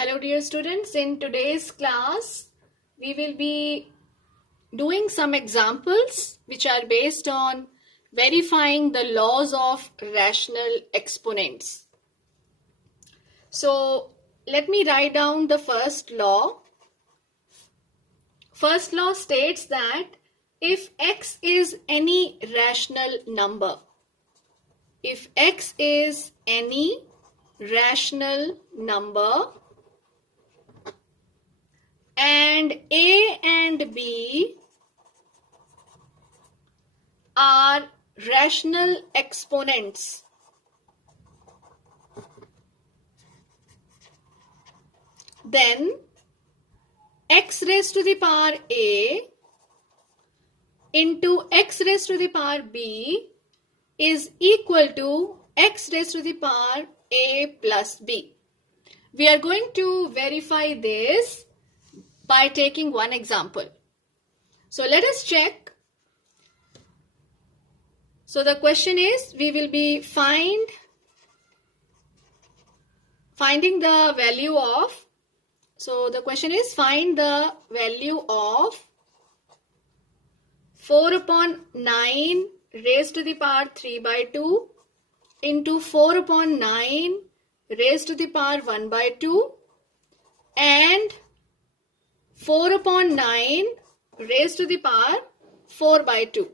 Hello dear students, in today's class we will be doing some examples which are based on verifying the laws of rational exponents. So let me write down the first law. First law states that if x is any rational number, if x is any rational number and A and B are rational exponents, then x raised to the power A into x raised to the power B is equal to x raised to the power A plus B. We are going to verify this by taking one example. So let us check. So the question is, we will be finding the value of, so the question is find the value of 4 upon 9 raised to the power 3 by 2 into 4 upon 9 raised to the power 1 by 2 and 4 upon 9 raised to the power 4 by 2.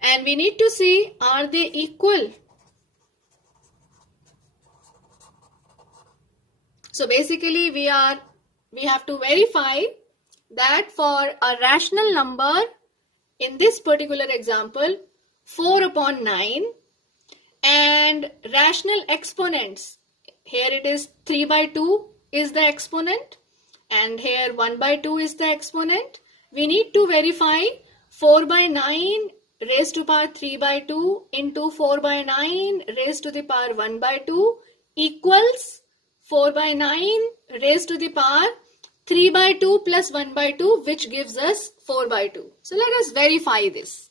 And we need to see, are they equal? So basically we have to verify that for a rational number, in this particular example 4 upon 9, and rational exponents, here it is 3 by 2 is the exponent and here 1 by 2 is the exponent. We need to verify 4 by 9 raised to power 3 by 2 into 4 by 9 raised to the power 1 by 2 equals 4 by 9 raised to the power 3 by 2 plus 1 by 2, which gives us 4 by 2. So let us verify this.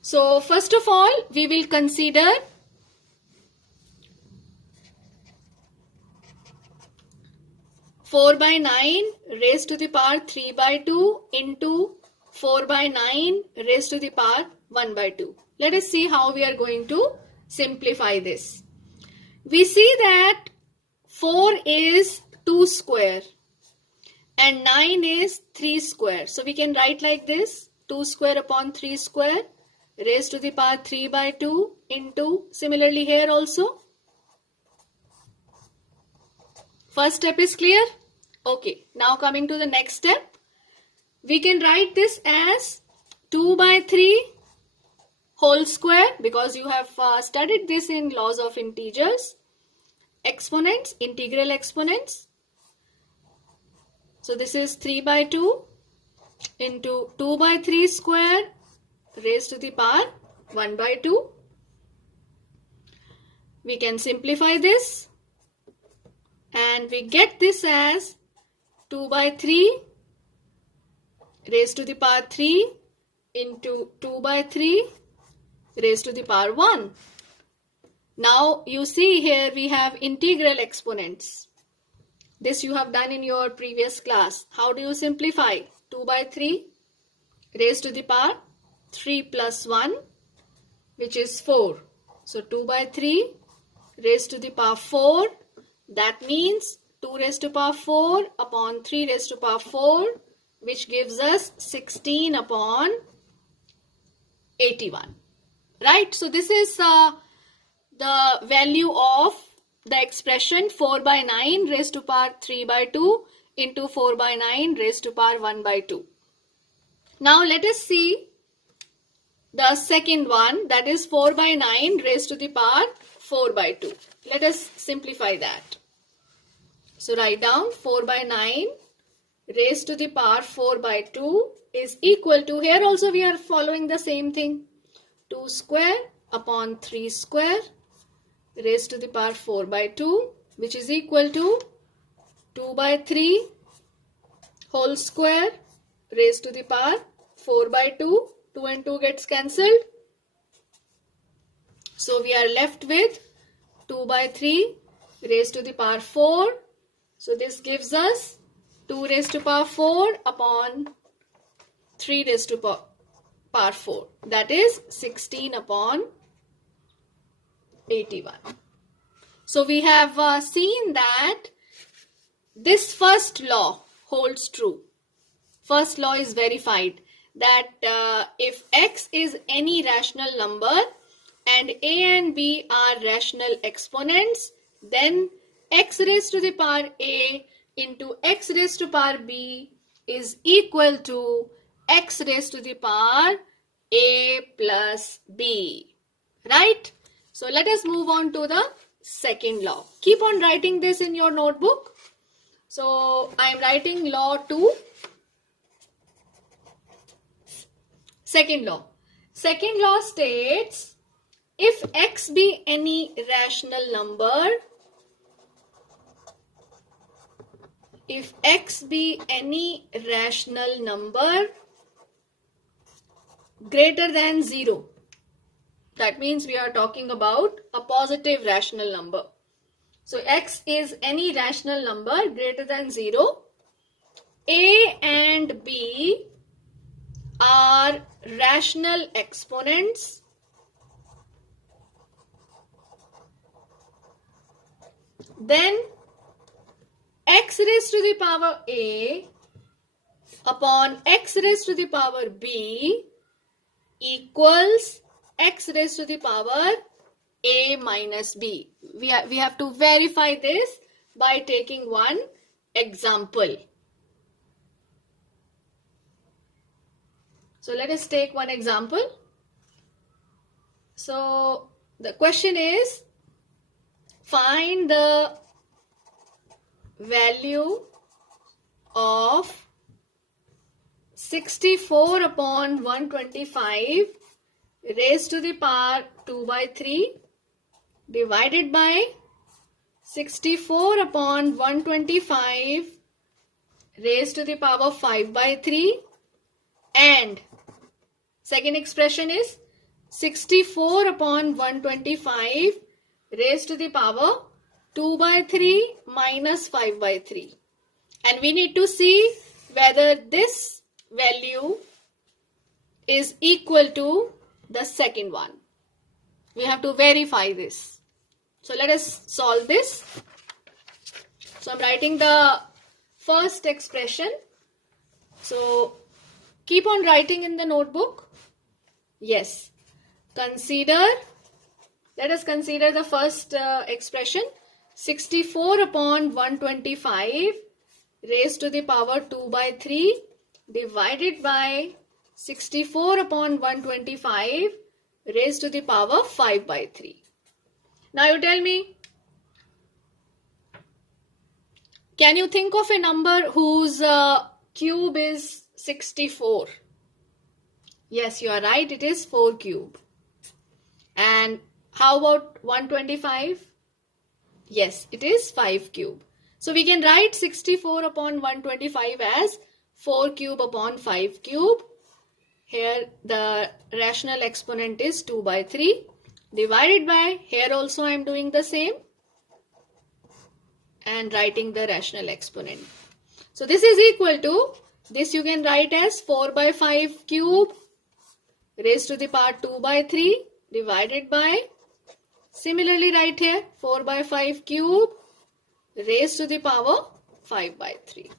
So first of all, we will consider (4 by 9 raised to the power 3 by 2 into 4 by 9 raised to the power 1 by 2. Let us see how we are going to simplify this. We see that 4 is 2 square and 9 is 3 square. So we can write like this: 2 square upon 3 square raised to the power 3 by 2 into, similarly here also. First step is clear? Okay, now coming to the next step. We can write this as 2 by 3 whole square, because you have studied this in laws of integers. Exponents, integral exponents. So this is 3 by 2 into 2 by 3 square raised to the power 1 by 2. We can simplify this and we get this as 2 by 3 raised to the power 3 into 2 by 3 raised to the power 1. Now you see here we have integral exponents. This you have done in your previous class. How do you simplify? 2 by 3 raised to the power 3 plus 1, which is 4. So 2 by 3 raised to the power 4. That means 2 raised to power 4 upon 3 raised to power 4, which gives us 16 upon 81. Right? So this is the value of the expression 4 by 9 raised to power 3 by 2 into 4 by 9 raised to power 1 by 2. Now let us see the second one, that is 4 by 9 raised to the power 4 by 2. Let us simplify that. So write down 4 by 9 raised to the power 4 by 2 is equal to, here also we are following the same thing, 2 square upon 3 square raised to the power 4 by 2, which is equal to 2 by 3 whole square raised to the power 4 by 2. 2 and 2 gets cancelled. So we are left with 2 by 3 raised to the power 4. So this gives us 2 raised to power 4 upon 3 raised to power 4. That is 16 upon 81. So we have seen that this first law holds true. First law is verified that if x is any rational number and a and b are rational exponents, then x raised to the power a into x raised to power b is equal to x raised to the power a plus b. Right? So let us move on to the second law. Keep on writing this in your notebook. So I am writing law 2. Second law. Second law states, if x be any rational number, if x be any rational number greater than 0, that means we are talking about a positive rational number. So x is any rational number greater than 0, a and b are rational exponents, then x raised to the power a upon x raised to the power b equals x raised to the power a minus b. We have to verify this by taking one example. So let us take one example. So the question is, find the value of 64 upon 125 raised to the power 2 by 3 divided by 64 upon 125 raised to the power 5 by 3, and second expression is 64 upon 125 raised to the power 2 by 3 minus 5 by 3. And we need to see whether this value is equal to the second one. We have to verify this. So let us solve this. So I'm writing the first expression. So keep on writing in the notebook. Yes. Let us consider the first expression. 64 upon 125 raised to the power 2 by 3 divided by 64 upon 125 raised to the power 5 by 3. Now you tell me, can you think of a number whose cube is 64? Yes, you are right. It is 4 cube. And how about 125? Yes, it is 5 cube. So we can write 64 upon 125 as 4 cube upon 5 cube. Here the rational exponent is 2 by 3 divided by, here also I am doing the same and writing the rational exponent. So this is equal to, this you can write as 4 by 5 cube raised to the power 2 by 3 divided by, similarly right here 4 by 5 cube raised to the power 5 by 3.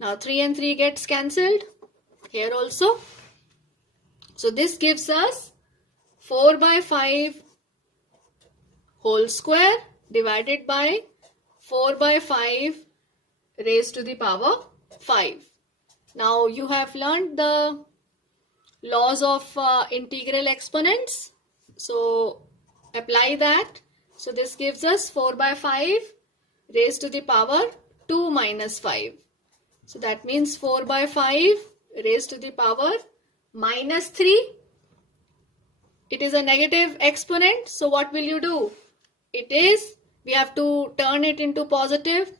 Now 3 and 3 gets cancelled here also. So this gives us 4 by 5 whole square divided by 4 by 5 raised to the power 5. Now you have learned the laws of integral exponents. So apply that. So this gives us 4 by 5 raised to the power 2 minus 5. So that means 4 by 5 raised to the power minus 3. It is a negative exponent. So what will you do? We have to turn it into positive.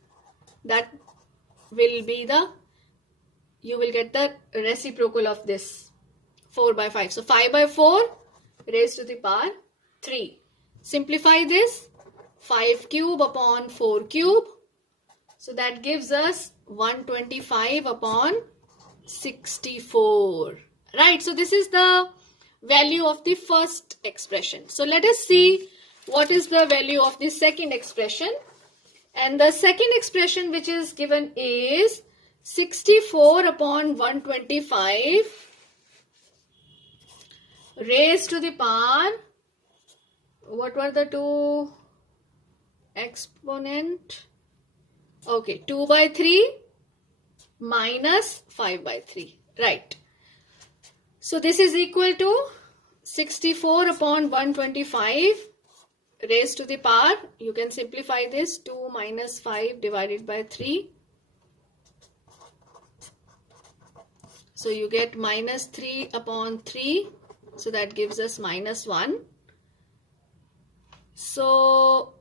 That will be you will get the reciprocal of this 4 by 5. So 5 by 4 raised to the power 3. Simplify this. 5 cube upon 4 cube. So that gives us 125 upon 64. Right, so this is the value of the first expression. So let us see what is the value of the second expression. And the second expression which is given is 64 upon 125 raised to the power, what were the two exponent? Okay, 2 by 3 minus 5 by 3. Right. So this is equal to 64 upon 125 raised to the power. You can simplify this, 2 minus 5 divided by 3. So you get minus 3 upon 3. So that gives us minus 1. So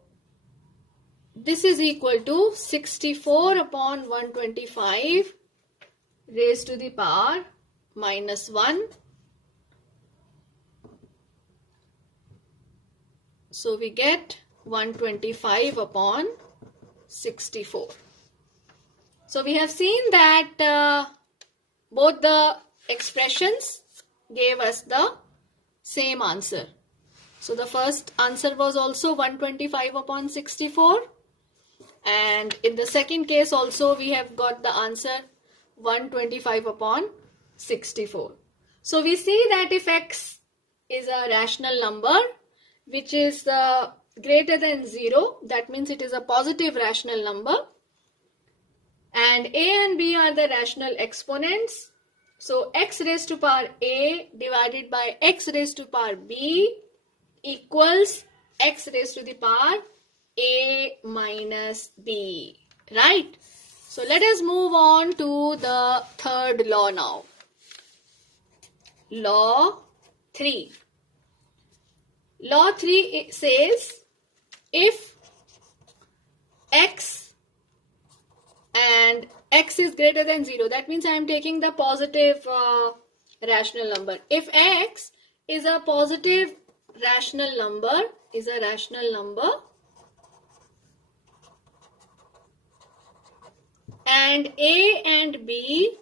this is equal to 64 upon 125 raised to the power minus 1. So we get 125 upon 64. So we have seen that both the expressions gave us the same answer. So the first answer was also 125 upon 64. And in the second case also we have got the answer 125 upon 64. So we see that if x is a rational number which is greater than 0, that means it is a positive rational number, and a and b are the rational exponents. So x raised to power a divided by x raised to power b equals x raised to the power a minus b. Right? So let us move on to the third law now. Law 3. Law 3 says if x and x is greater than 0, that means I am taking the positive rational number. If x is a positive rational number, and a and b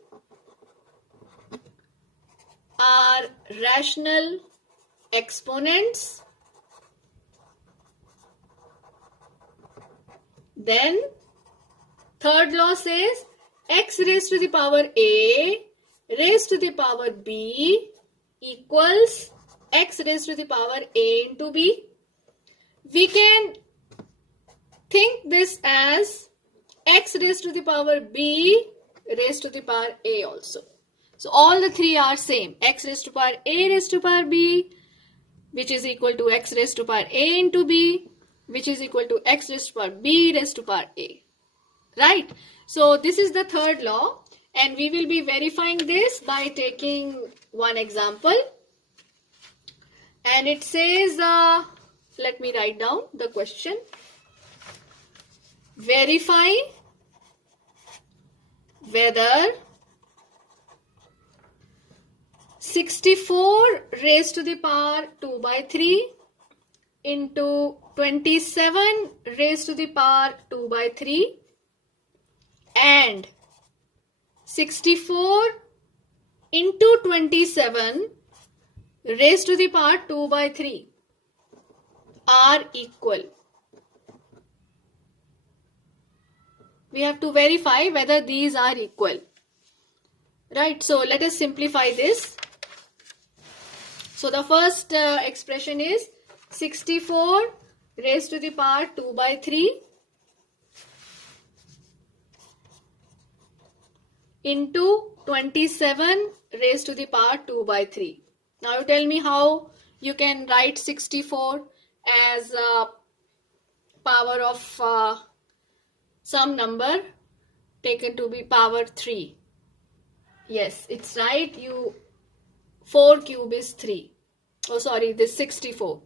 are rational exponents, then third law says x raised to the power a raised to the power b equals x raised to the power a into b. We can think this as x raised to the power b raised to the power a also. So all the three are same. X raised to power a raised to power b, which is equal to x raised to power a into b, which is equal to x raised to power b raised to power a. Right? So this is the third law, and we will be verifying this by taking one example. And it says, let me write down the question. Verify whether 64 raised to the power 2 by 3 into 27 raised to the power 2 by 3 and 64 into 27 raised to the power 2 by 3 are equal. We have to verify whether these are equal. Right, so let us simplify this. So the first expression is 64 raised to the power 2 by 3 into 27 raised to the power 2 by 3. Now you tell me how you can write 64 as a power of some number taken to be power 3. Yes, it's right. 4 cube is 3. Oh, sorry, this 64.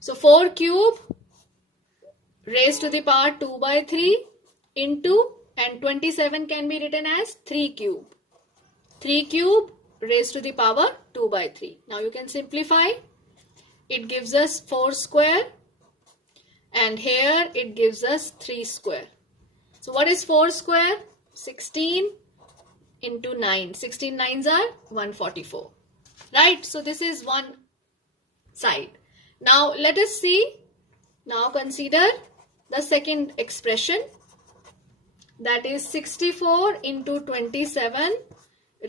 So 4 cube raised to the power 2 by 3 into, and 27 can be written as 3 cube. 3 cube raised to the power 2 by 3. Now you can simplify. It gives us 4 square. and here it gives us 3 square. So what is 4 square? 16 into 9. 16 nines are 144. Right? So this is one side. Now let us see. Now consider the second expression, that is 64 into 27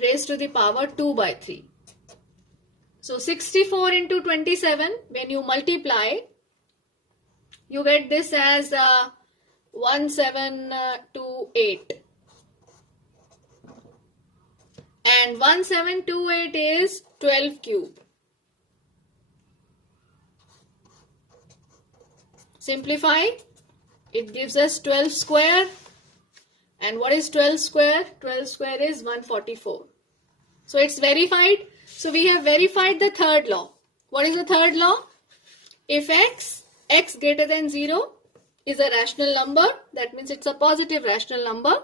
raised to the power 2 by 3. So 64 into 27, when you multiply, you get this as 1728. And 1728 is 12 cube. Simplify, it gives us 12 square. And what is 12 square? 12 square is 144. So it's verified. So we have verified the third law. What is the third law? If x greater than 0 is a rational number, that means it's a positive rational number,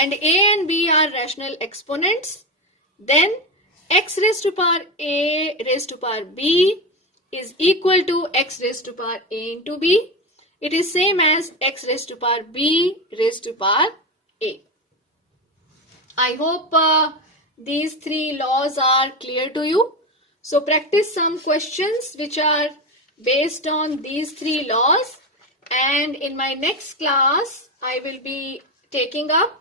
and a and b are rational exponents, then x raised to power a raised to power b is equal to x raised to power a into b. It is same as x raised to power b raised to power a. I hope these three laws are clear to you. So practice some questions which are based on these three laws, and in my next class I will be taking up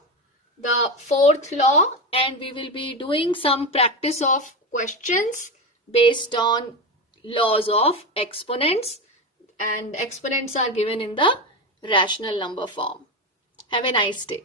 the fourth law and we will be doing some practice of questions based on laws of exponents, and exponents are given in the rational number form. Have a nice day.